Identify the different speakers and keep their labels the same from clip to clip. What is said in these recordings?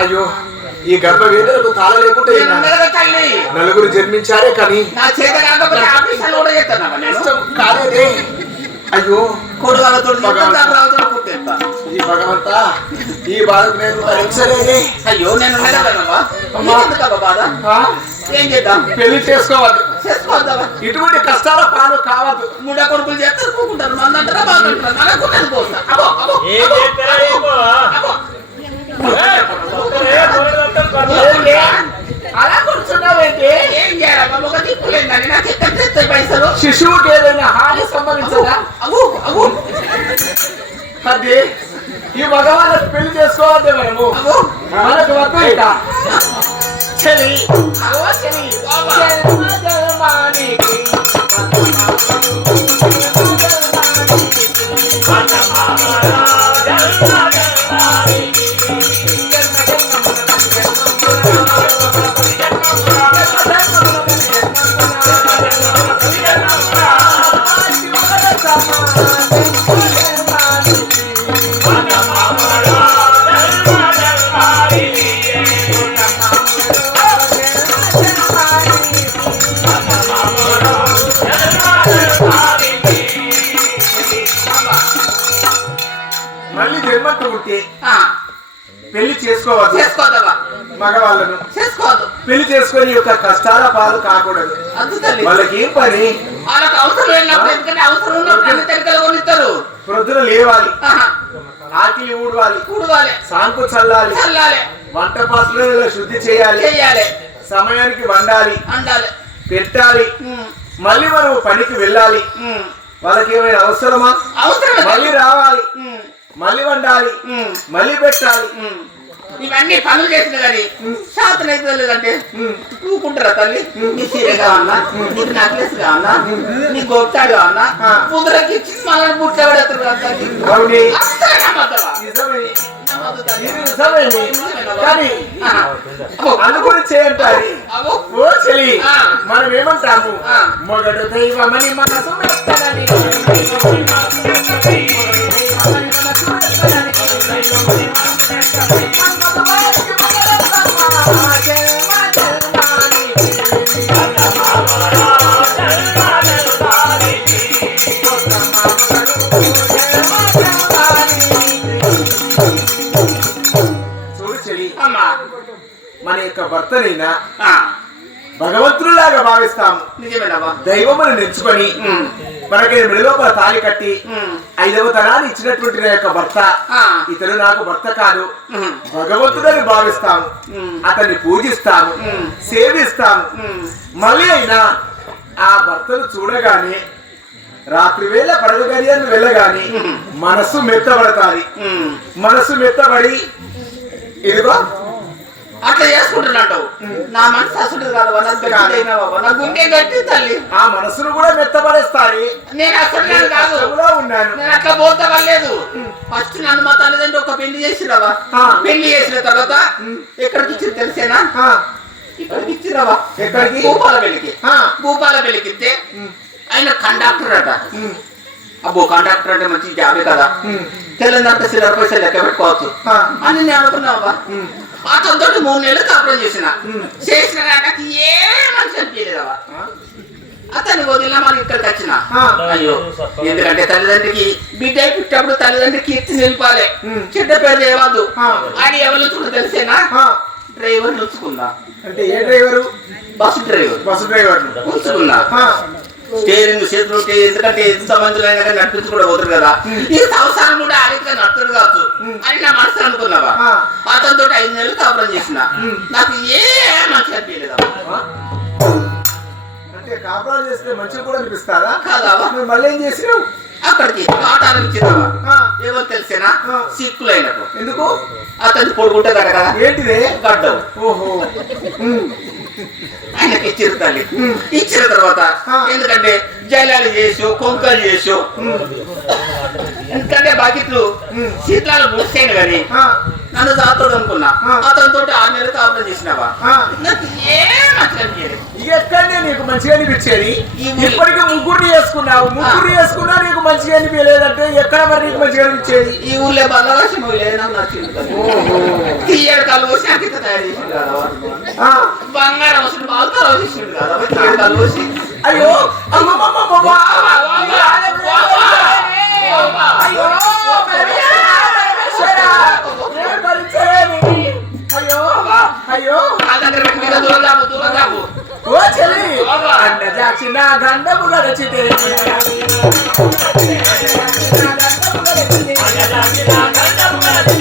Speaker 1: అయ్యో ఈ గర్భ వేదనకు తాళ లేకుండా
Speaker 2: తల్లి.
Speaker 1: నలుగురు జన్మించారే కానీ కాలేదే. అయ్యో ఈ భగవంత ఈ బాధకు నేను భరించలేదే.
Speaker 2: అయ్యో నేను? ఏం చేద్దాం?
Speaker 1: పెళ్ళి చేసుకోవద్దు
Speaker 2: చేసుకోవద్దామా?
Speaker 1: ఇటువంటి కష్టాల పాలు కావద్దు.
Speaker 2: ముండ కొడుకులు చేస్తారు కూకుంటారు. మందంటారా బాగుంటారా పోతా
Speaker 1: అలా కూర్చున్నావేంటి
Speaker 2: ఏం చేయాలమ్మా ఒక దిక్కులేందని నాకు ఎక్కడ తెస్తాయి పైసలు
Speaker 1: శిశువుకి ఏదైనా హాని సంభవించదా?
Speaker 2: అవు అవు
Speaker 1: అది ఈ మగవాళ్ళకి పెళ్ళి చేసుకోవద్దే మనము మనకు వద్దు ఇక చెలి.
Speaker 2: చెలి.
Speaker 1: మళ్ళీ జన్మంటూ ఉంటే
Speaker 2: ఆ,
Speaker 1: పెళ్ళి చేసుకోవద్దు
Speaker 2: చేసుకోవద్దమ్మా
Speaker 1: మగవాళ్ళను.
Speaker 2: చేసుకోవద్దు
Speaker 1: పెళ్ళి చేసుకొని యొక్క కష్టాల పాలు కాకూడదు. వాళ్ళకి ఏం పని?
Speaker 2: వాళ్ళకి అవసరం లేనప్పుడు ఎందుకంటే అవసరం ఉన్నప్పుడు
Speaker 1: ప్రొద్దున లేవాలి. ఆకిలి ఊడవాలి.
Speaker 2: కూడవాలి
Speaker 1: సాంకు చల్లాలి.
Speaker 2: చల్లాలి.
Speaker 1: వంట పాత్రలలో శుద్ధి చేయాలి.
Speaker 2: చెయ్యాలి
Speaker 1: సమయానికి వండాలి.
Speaker 2: అండాలి
Speaker 1: పెట్టాలి. మళ్ళీ మనం పనికి వెళ్ళాలి. వాళ్ళకి ఏమైనా అవసరమా?
Speaker 2: అవసరం
Speaker 1: మళ్ళీ రావాలి. మళ్ళీ వండాలి. మళ్ళీ పెట్టాలి.
Speaker 2: ఇవన్నీ పనులు చేసిన కానీ శాతం అయితే లేదంటే చూకుంటారా తల్లి? నీ చీర కావన్నా నీకు నెక్లెస్ కావన్నా నీ గొప్పాడు కావన్నా
Speaker 1: ఆ.
Speaker 2: ముద్రకి ఇచ్చి మళ్ళీ బుట్ట పడతారు.
Speaker 1: అనుకుని చేయంటారు. ఓ చెలి. మనం ఏమంటాము. మొగడు దైవమని మనసు మెత్తనని. యొక్క భర్తనైనా భగవంతుడిలాగా భావిస్తాము. దైవమును నెంచుకొని
Speaker 2: ఉమ్,
Speaker 1: మనకి మెడలోపల తాళి కట్టి ఐదవ తరాన్ని ఇచ్చినటువంటి నా యొక్క భర్త.
Speaker 2: ఆ,
Speaker 1: ఇతడు నాకు భర్త కాదు. భగవంతుడని భావిస్తాము. అతన్ని పూజిస్తాము. సేవిస్తాము. మళ్ళీ అయినా ఆ భర్తను చూడగానే రాత్రి వేళ పడవ గడియను వెళ్ళగానే. మనసు మెత్తబడతాది. మనసు మెత్తబడి ఇదిగో
Speaker 2: అట్లా చేసుకుంటున్నట్టు నా మనసు అసలు కాదు గుండె గట్టి తల్లి.
Speaker 1: ఆ మనసును కూడా మెత్తబడేస్తాయి
Speaker 2: నేను అసలు కాదు.
Speaker 1: ఉన్నాను.
Speaker 2: నేను అట్లా పోతా లేదు ఫస్ట్ నన్ను మా తల్లిదండ్రులు ఒక పెళ్ళి చేసిరావా. పెళ్ళి చేసిన తర్వాత ఎక్కడికి ఇచ్చి తెలిసేనా? ఇక్కడికి ఇచ్చిరావా?
Speaker 1: ఎక్కడికి?
Speaker 2: భూపాల
Speaker 1: పెళ్ళికి.
Speaker 2: భూపాల పెళ్ళికి ఇస్తే ఆయన కండక్టర్ అట. అబ్బో కండక్టర్ అంటే మంచి జాబే కదా. తెల్లందంటే సిల్లర పైసలు లెక్క పెట్టుకోవచ్చు. అని నేను అనుకున్నావా? అతనితో మూడు నెలలు కాపురం చేసిన. చేసిన నాకు ఏ మనిషి అనిపించలేదవా అతని వదిలిన మనం ఇక్కడికి వచ్చిన. అయ్యో ఎందుకంటే తల్లిదండ్రికి బిడ్డ పుట్టినప్పుడు తల్లిదండ్రి కీర్తి నిలిపాలి. చెడ్డ పేరు
Speaker 1: ఆ.
Speaker 2: ఆడి ఎవరు చూడ తెలిసేనా. డ్రైవర్ ఉంచుకుందా.
Speaker 1: అంటే ఏ driver?
Speaker 2: Bus driver.
Speaker 1: Bus driver
Speaker 2: ఉంచుకున్నా steering చేతులు ఎందుకంటే ఎంత మందిలో అయినా కానీ నడిపించుకుంటూ పోతారు కదా. ఈ సంవత్సరం కూడా ఆడిగా నడుతురు కావచ్చు. అని నా మనసు అనుకున్నావా?
Speaker 1: ఆ.
Speaker 2: అతనితో ఐదు నెలలు కాపురం చేసిన. నాకు ఏ మంచి అనిపించలేదమ్మా.
Speaker 1: ఆ? అంటే కాపురాలు చేస్తే మంచిగా కూడా అనిపిస్తారా?
Speaker 2: కాదావా
Speaker 1: నువ్వు మళ్ళీ ఏం చేసినావు?
Speaker 2: అక్కడికి ఆటాలు ఇచ్చినావా
Speaker 1: ఆ,
Speaker 2: ఎవరు తెలిసేనా. సిక్కులైనకు
Speaker 1: ఎందుకు?
Speaker 2: అతను పొడుకుంటుంది కదా.
Speaker 1: ఏంటిదే?
Speaker 2: గడ్డం.
Speaker 1: ఓహో.
Speaker 2: ఆయనకి ఇచ్చిన తల్లి. ఇచ్చిన తర్వాత
Speaker 1: ఆ.
Speaker 2: ఎందుకంటే జలాలు చేసో కొంకలు చేసో ఎందుకంటే బకెట్లు
Speaker 1: ఉమ్.
Speaker 2: శీతలాలు మూసేను కానీ
Speaker 1: ఆ,
Speaker 2: నన్ను దాతోడు అనుకున్నా.
Speaker 1: ఆ.
Speaker 2: అతనితో ఆరు నెలలు కాపురం చేసినావా?
Speaker 1: ఆ.
Speaker 2: నాకు ఏం
Speaker 1: ఎక్కడనే నీకు మంచిగా అనిపించేది? ఇప్పటికి ముగ్గురిని చేసుకున్నావు. ముగ్గురు చేసుకున్నా నీకు మంచిగా అనిపించలేదంటే ఎక్కడ మరి నీకు మంచిగా అనిపించేది?
Speaker 2: ఈ లేదా నచ్చింది తీయడు కళ్ళు పోసి అంకిత తయారు చేసిండు కదా
Speaker 1: ఆ,
Speaker 2: బంగారం అసలు బాగా తయారు చేసిండు కదా తీయడు కళ్ళు పోసి
Speaker 1: అయ్యో అమ్మమ్మమ్మమ్మ. అయ్యో పరమేశ్వరా, నేను భరించలేను. అయ్యో అయ్యో
Speaker 2: నా దగ్గర పెట్టి మీద దూరం రాపు దూరం రాపు
Speaker 1: ఓ చెల్లి అన్న జాక్షి నా గండము గడచితే
Speaker 2: అబ్బా, ఎంటికలు తీసుకున్నట్లే పెట్టుకో. ఎంటికలు తీసుకున్నట్లే పెట్టుకో.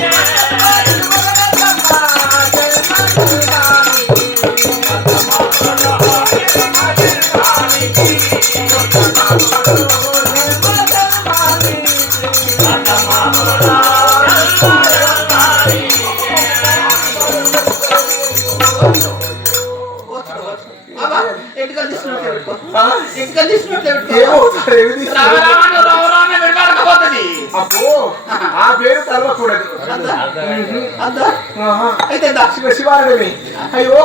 Speaker 1: ఆ పేరు తలవకూడదు
Speaker 2: అందా? అందా?
Speaker 1: ఆహా.
Speaker 2: అయితే
Speaker 1: శివారుడిని అయ్యో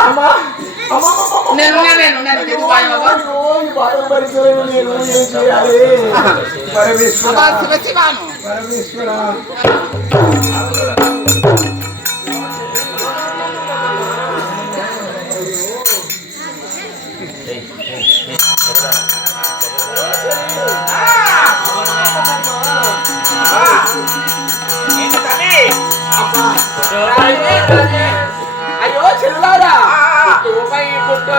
Speaker 1: అమ్మా అమ్మా అమ్మమ్మమ్మమ్మ.
Speaker 2: నేను
Speaker 1: పరమేశ్వర అయ్యో చెల్లారా
Speaker 2: துவை
Speaker 3: புட்டோ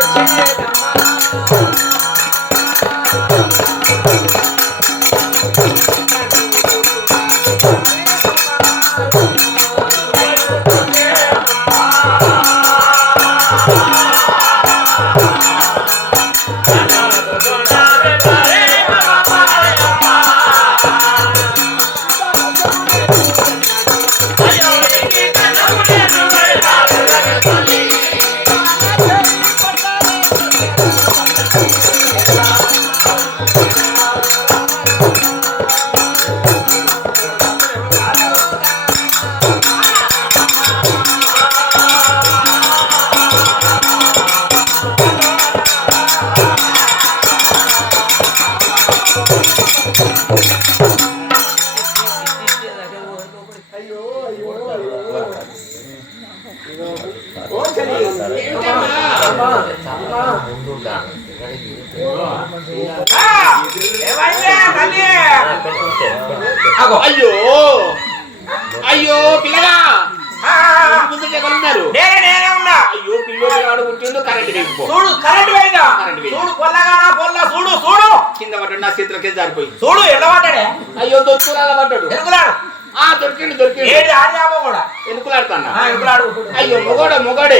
Speaker 2: ఆ దొరికిండు దొరికిండు.
Speaker 3: ఏడు ఆడియామో కూడా.
Speaker 2: ఎనుకులాడుతాన్నా.
Speaker 3: ఆ, ఎనుకులాడు.
Speaker 2: అయ్యో మొగోడే మొగోడే.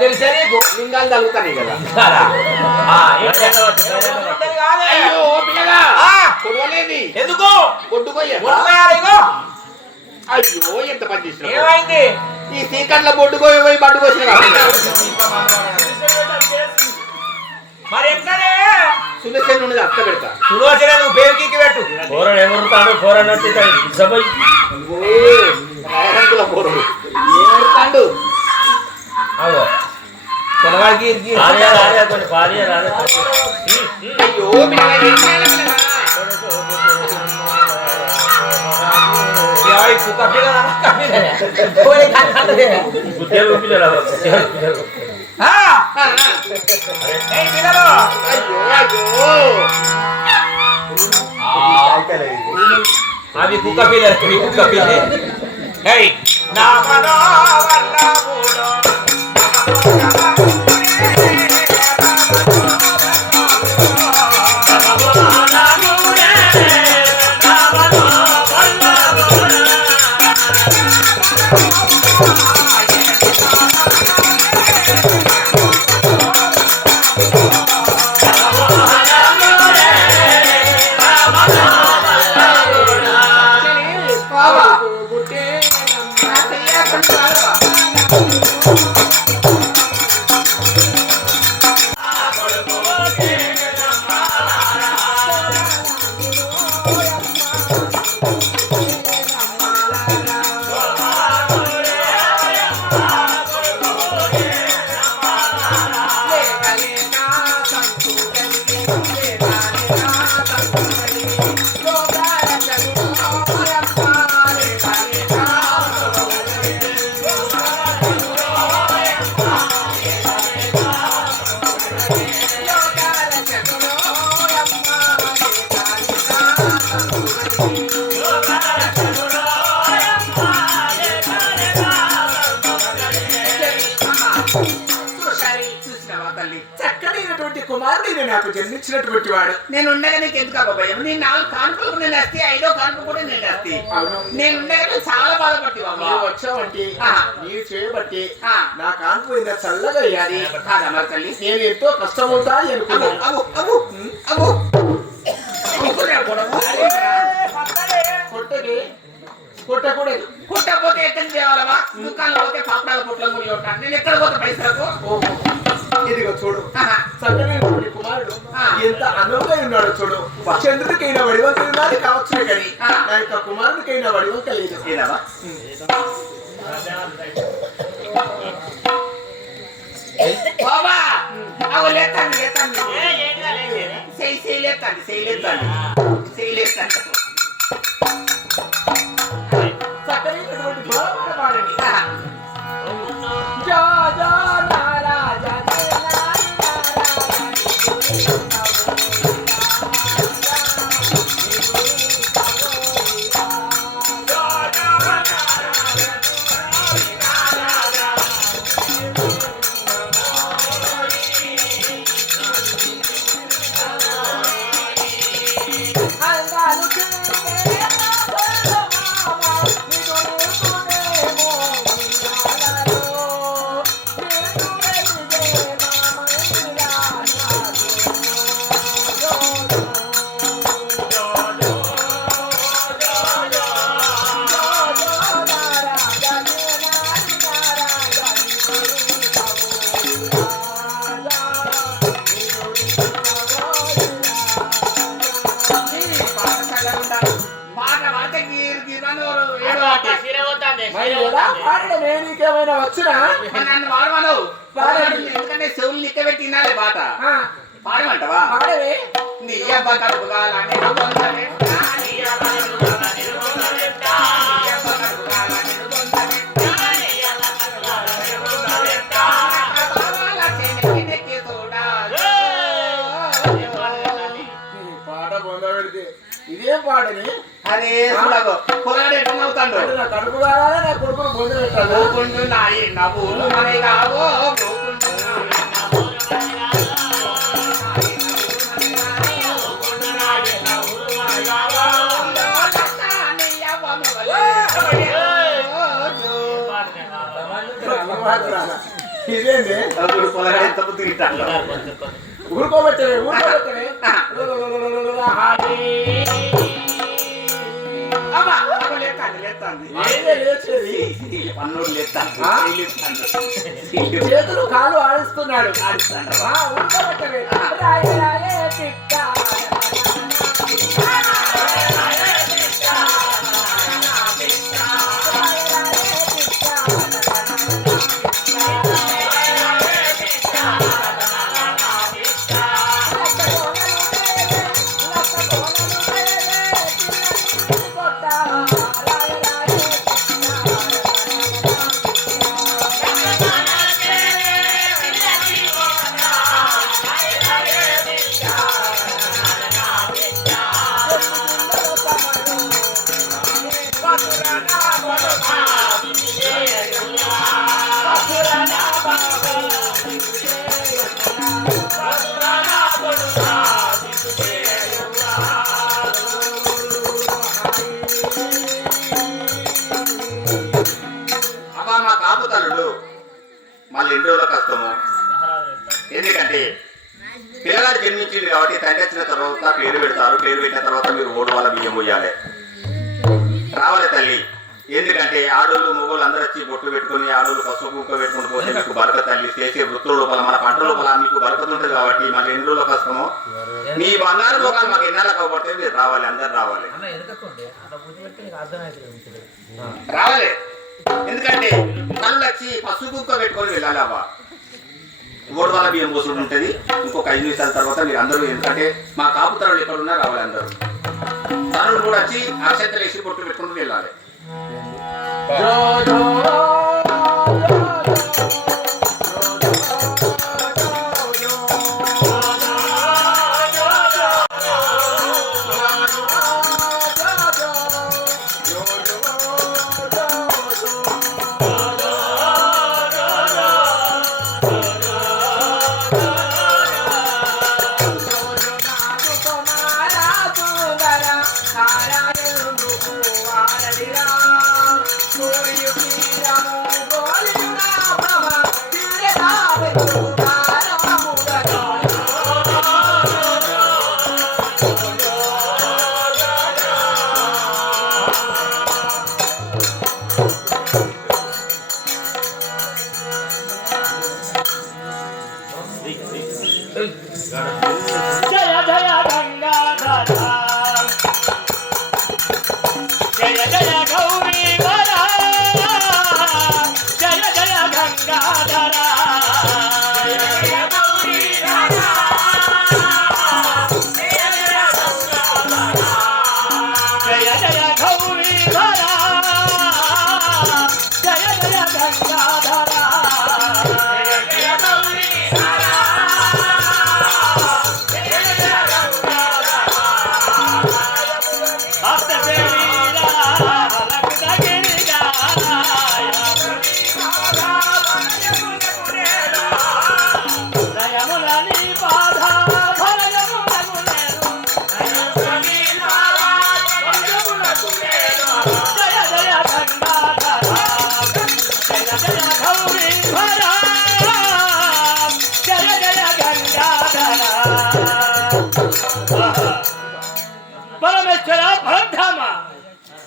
Speaker 3: తెలిసే నీకు?
Speaker 2: లింగాలు తగులుతాయి కదా. అయ్యో పిల్లగా
Speaker 3: ఆ.
Speaker 2: కొడవలేది
Speaker 3: ఎందుకు?
Speaker 2: అయ్యో ఎంత పని చేసిన
Speaker 3: ఏమైంది?
Speaker 2: ఈ సీకట్ల బొడ్డుకోయి పోయి బడ్డు కోసిన
Speaker 3: మరి ఎట్లనే?
Speaker 2: సులసేన ఉన్నది అత్త పెడతా.
Speaker 3: పెట్టు.
Speaker 4: రాలే కొన్ని భార్య రాలే
Speaker 2: అయ్యో
Speaker 3: కుక్క పిల్ల నక్క పిల్ల. అవి కుక్క పిల్లలు కుక్క పిల్లలు నా మనో
Speaker 1: నాకు జన్మించినటువంటి వాడు.
Speaker 2: నేను ఉండగా నీకు ఎందుకు అబ్బా భయం? నేను నాలుగు కానుకలకు నేను వస్తే ఐదో కానుక కూడా నేను వస్తే. నేను ఉండగా చాలా
Speaker 1: నీవు వచ్చావంటే. నీవు చేయబట్టి. నా కాన్పు ఇంత చల్లగా
Speaker 2: మరి తల్లి?
Speaker 1: నేను ఎంతో కష్టమవుతా అనుకున్నాను.
Speaker 2: అవు అవు అవు.
Speaker 1: కొట్టకి కొట్టకూడదు.
Speaker 2: కుట్టకపోతే ఎక్కడ తేవాలవా దుకాణం పోతే పాపడాల పొట్ల ముడి ఉంటాను నేను ఎక్కడ పోతే పైసలకు?
Speaker 1: ఓహో. ఇదిగో చూడు. చక్కనైనటువంటి కుమారుడు. ఎంత అందంగా ఉన్నాడో చూడు. చంద్రుడికైనా వడివంక ఉన్నది కావచ్చు కానీ. నా యొక్క కుమారుడికైనా వడివంక లేదు
Speaker 2: ఏదవా బాబా! అవు లేతండి లేతండి.
Speaker 1: కుమారుడు వాడండి. నీకేమైనా వచ్చునా
Speaker 2: నన్ను
Speaker 1: పాడండి.
Speaker 2: ఎందుకంటే చెవులు లిక్క పెట్టి వినాలి పాట
Speaker 1: ఆ,
Speaker 2: పాడమంటావా?
Speaker 1: పాడవే.
Speaker 2: నీ అబ్బ
Speaker 1: ఇదేం పాటని?
Speaker 2: చూడగో పొలాడు ఎట్లా నవ్వుతాడు
Speaker 1: అంటే నా కడుపు కావాలా నా కొడుకును పొంది పెట్టాలి
Speaker 2: గోకుంటున్నాయి నవ్వులు మనవి కావో గోకుంటున్నాయి
Speaker 1: ఇదేంటి ఊరుకోబెట్టవే ఊరుకోబెట్టవే ఏదే లేచేది
Speaker 2: పన్నుడు లేస్తాను
Speaker 1: ఆ? చేతులు కాళ్ళు ఆడిస్తున్నాడు.
Speaker 2: ఆడిస్తాను మళ్ళీ ఎన్ని వస్తాము ఎందుకంటే పిల్లగాడు జన్మించింది కాబట్టి తండ్రి వచ్చిన తర్వాత పేరు పెడతారు. పేరు పెట్టిన తర్వాత మీరు ఓడు వాళ్ళ బియ్యం పోయాలి. రావాలి తల్లి. ఎందుకంటే ఆడోళ్ళు మొగోళ్ళు అందరూ వచ్చి బొట్టు పెట్టుకుని ఆడోళ్ళు పసుపు కుక్క పెట్టుకుని పోతే మీకు బరక తల్లి చేసే వృత్తుల లోపల మన పంట లోపల మీకు బరకత ఉంటుంది కాబట్టి మళ్ళీ ఎన్ని రోజులకు వస్తామో మీ బంగారు లోకాలు మాకు ఎన్నాళ్ళకి అవ్వబడితే మీరు రావాలి అందరు రావాలి. రావాలి. ఎందుకంటే కళ్ళు వచ్చి పసుపు కుక్క పెట్టుకొని వెళ్ళాలి అవ్వ ఓటు బియ్యం పోసుడు ఉంటుంది. ఇంకొక ఐదు నిమిషాల తర్వాత మీరు అందరూ ఎందుకంటే మా కాపు తరులు ఎక్కడ రావాలి అందరూ. తరులు కూడా వచ్చి అక్షంతలు వేసి బొట్టు పెట్టుకుంటూ వెళ్ళాలి.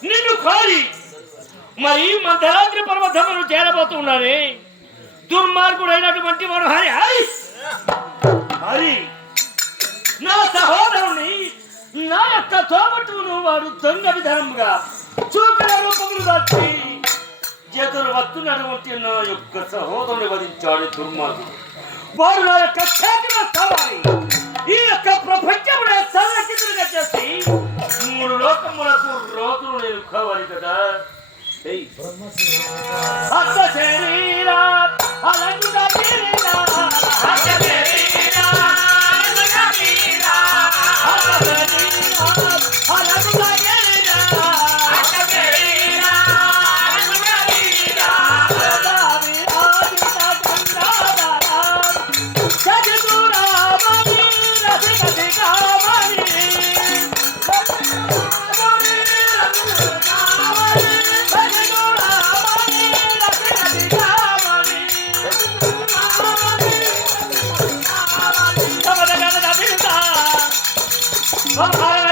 Speaker 5: నిన్ను కోరి మరి మందరాద్రి పర్వతమును చేరబోతున్నానే దుర్మార్గుడైనటువంటి వాడు హరి. హరి. హరి. నా సహోదరుని నా యొక్క తోబట్టును వాడు తొంగ విధంగా చూపిన రూపములు దాచి ఎదురు వస్తున్నటువంటి నా యొక్క సహోదరుని వధించాడు దుర్మార్గుడు. వారు నా యొక్క చేతిలో కావాలి. ఈ యొక్క ప్రపంచమునే సల్లకితులుగా చేసి మూడు లోకములకు రోగులు నేను కావాలి కదా. శరీరా అలంగుడ সভায়